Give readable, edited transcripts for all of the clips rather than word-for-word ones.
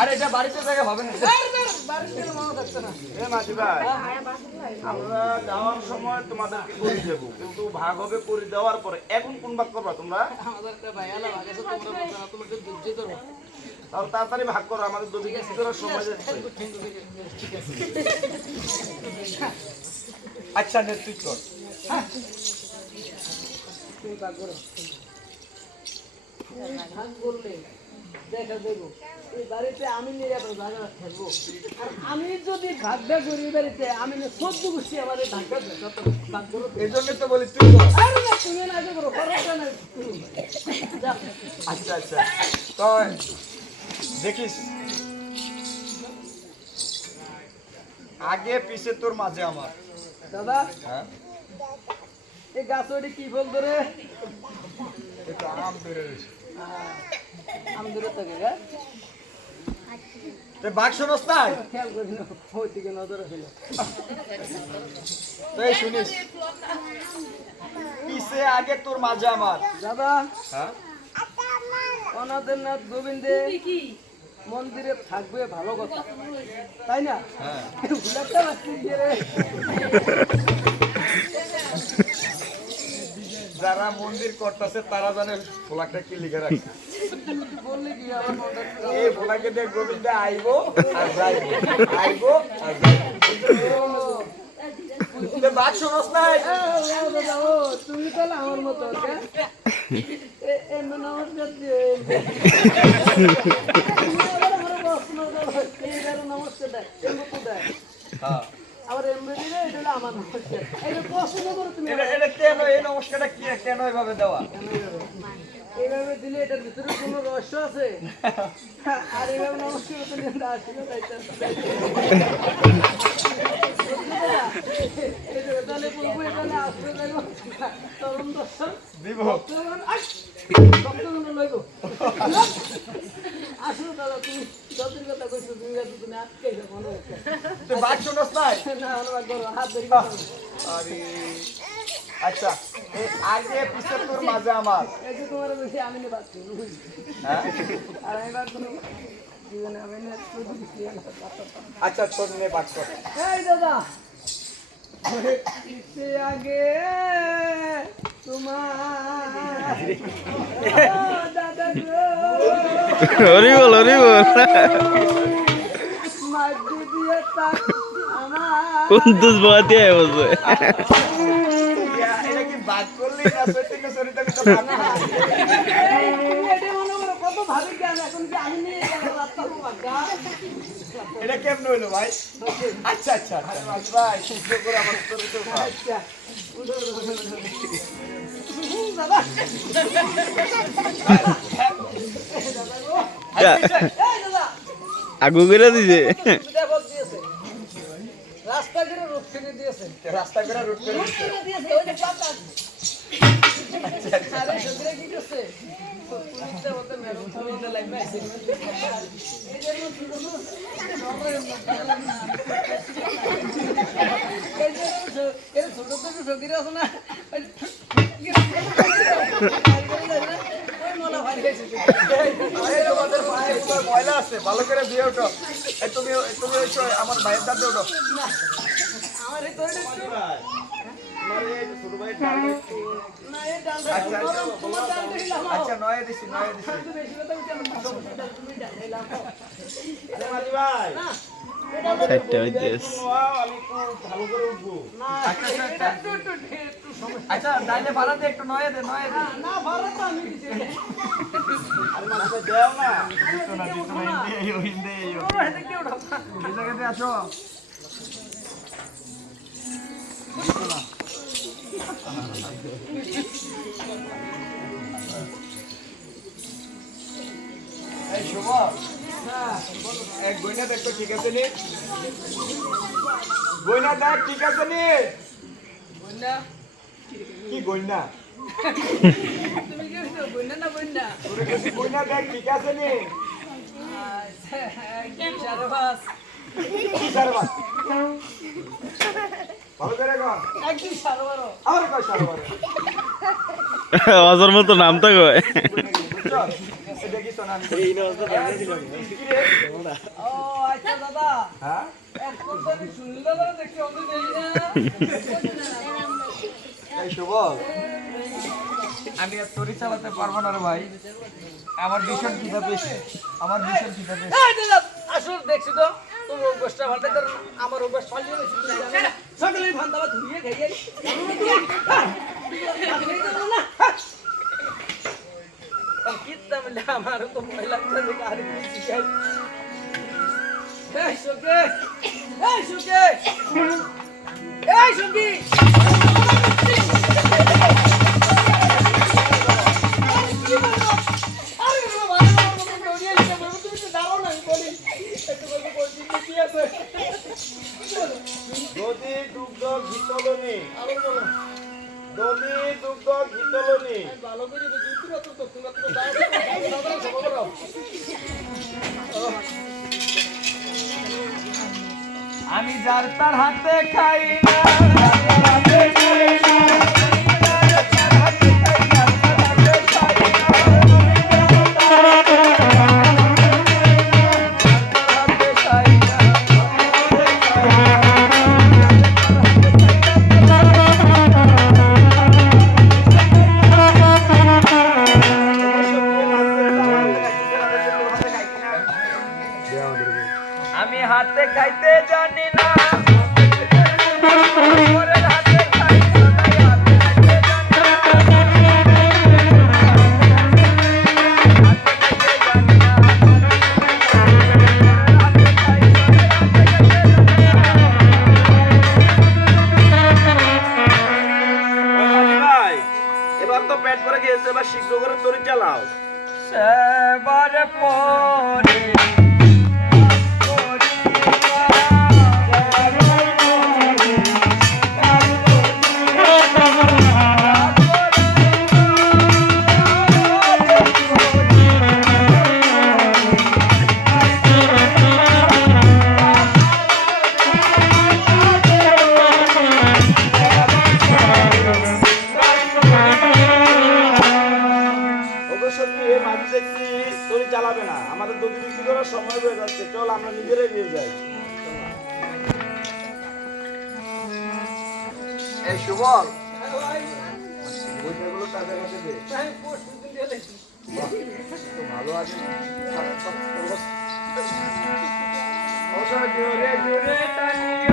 আরে এটা বাড়িতে জায়গা হবে না, আমরা যাওয়ার সময় তোমাদেরকে করে দেবো, কিন্তু ভাগ হবে করে দেওয়ার পরে। এখন কোন ভাগ করবা তোমরা? তাড়াতাড়ি ভাগ করো, আমাদের দুদিন করার সময় যাচ্ছে। আচ্ছা নেতৃত্ব কর। আমি যদি ভাগ্যা করি বাড়িতে আমি 14 গোষ্ঠী আমাদের ভাগ্যা এই জন্য তো বলি তুই তুমি না করো। আচ্ছা আচ্ছা তো দেখিস আগে পিছে তোর মাঝে আমার দাদা। হ্যাঁ এই গাছ ওটি কি ফল ধরে? একটু আম ধরে রয়েছে। আম ধরে থাকে গা বাক্স নস্তায় খেয়াল করি না, ওই দিকে নজর ছিল। শুনিস পিছে আগে তোর মাঝে আমার দাদা। হ্যাঁ অনাথনাথ গোবিন্দে মন্দিরে থাকবে ভালো কথা, তাই না? হ্যাঁ ভুলাটা বাচ্চি দিয়ে রে। যারা মন্দির করতেছে তারা জানে ফোলাকটা কি লিখে রাখছে। বললি কি আমার মনটা এই ফোলাকে দিয়ে গোবিন্দে আইবো আর যাইবো, আইবো আর যাইবো। বাক্স নস্তায় তুমি তাহলে আমার মতো নমস্কার দিয়ে নমস্কার দেয় আবার এমনি দিলে এটা হলো আমার নমস্কার। এটা পছন্দ করো তুমি। এটা কেন এই নমস্কারটা কি কেন এইভাবে দেওয়া? এইভাবে দিলে এটার ভিতরে কোনো রহস্য আছে। আর এইভাবে নমস্কার করতে আসলে তাহলে বলবো এখানে আসতে যাবো তরুণ দর্শন দিব আসলে দাদা তুমি যতের কথা কইছো তুমি তুমি আটকে মনে হচ্ছে বাক্স নস্তায় না করো হাত ধরে। আরে আচ্ছা এই আগে পিছে তোর মাঝে আমার এই যে তোমার বেশি আমি না বাঁচছি হ্যাঁ আর আমি বাঁচবো জীবনে আমি না। আচ্ছা তোর নে বাক্স। এই দাদা পিছে আগে তোমার দাদা গো হরি বল মাটি দিয়ে তাক আমার কোন দুস বাতে আয় বসে এটা কি বাদ করলি না সত্যি না সরিতা তো না এটা মনে করো কত ভাবি জ্ঞান এখন কি আমি নিয়ে রাস্তা পাকা এটা কেমন হইলো ভাই? আচ্ছা আচ্ছা ভাই সুস্থ করে আমার তোর তো আচ্ছা দাদা এই দাদা আগু করে দিছে দেবক দিয়েছে রাস্তা করে রোড করে দিয়েছে রাস্তা করে রুট করে রোড করে দিয়েছে ওই যে পাতা আরে সদরে কি করছে পুলিশটা বলতে মেরুন থামতে লাগবে এই যে এই ছোট ছোট সগিরা আছে না তোমাদের পায়ে ময়লা আছে ভালো করে দিয়ে ওঠো। তুমি তুমি আমার ভাইয়ের দাঁতে ওঠো। আমার এই তোরে ছোট ভাই ডাল না এই ডালটা তোমার ডালটা হিলাও আচ্ছা নয় দিছি বেশি কথা উঠে তুমি ডাল মাঝি ভাই না সাইডটা হইতেছে আমি একটু ভালো করে উঠবো। না এটা একটু আচ্ছা তাইলে ভাড়া দে একটু নয় দে না ভাড়া তো আমি দিছি আরে মানুষে দেও না তোমরা হেঁটে কেউ না এই জায়গাতে আসো এই শুভ এক গয়না দেখো ঠিক আছে নি গয়না দেখ ঠিক আছে নি বন্যা কি গয়না তুমি কি হইছো বন্যা না বন্যা তোরে কাছে গয়না দেখ ঠিক আছে নি চারবাস কি সারবা ভালো করে কর একদিন সারবারও আর কয় সারবা অজর মতো নামটা কয় বুঝছো এই দেখিস না আমি এই নজর বানিয়েছিলাম কি রে ও আচ্ছা দাদা হ্যাঁ এক কথা আমি শুনলাম না দেখি অন্য দেই না এই শুভ আমি আর তরি চালাতে পারবো না রে ভাই আমার ভীষণ খিদা পেয়েছে আমার ভীষণ খিদা পেয়েছে এই দাদা আসল দেখছি তো তোর অভ্যাসটা ভালো করে আমার অভ্যাস পাল্টে গেছে তুই জানিস না সকালে ভান্দাবা ধুইয়ে খাইয়ে কিত্তা মিলে আমার তো মহিলা কাছে গাড়ি শিখাই এই সুকে এই সুকে এই সুকি দধি দুগ্ধ ঘিতলনি দধি দুগ্ধ ঘিতলনি ভালো করে বুঝতে তো তো তুমি তো দাও আমি যার তার হাতে খাই না যার তার হাতে খাই না আমি হাতে খাইতে জানি না পরের হাতে খাই না, হাতে খাইতে জানি না। হাতে খাইতে ভাই এবার তো পেট ভরে গিয়েছে এবার শীঘ্র করে তরি চালাও সেবার পরে অবশ্যই এই মাছ দেখছি তরি চালাবে না আমাদের দধি বিক্রি করার সময় হয়ে যাচ্ছে চল আমরা নিজেরাই নিয়ে যাই এই সুবল ভাই বইটাগুলো তাদের কাছে দে আমি পোস্ট দিয়ে দেখি তো ভালো আছে জোরে জোরে টানিও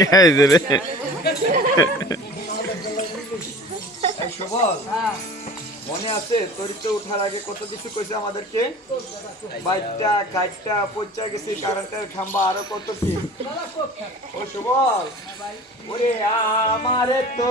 খাইছে রে এই সুবল মনে আছে তরিতে ওঠার আগে কত কিছু কইছে আমাদেরকে বাইকটা কাটটা পচা গেছে কারেন্টের খাম্বা আরো কত কি ও সুবল ওরে আমারে তো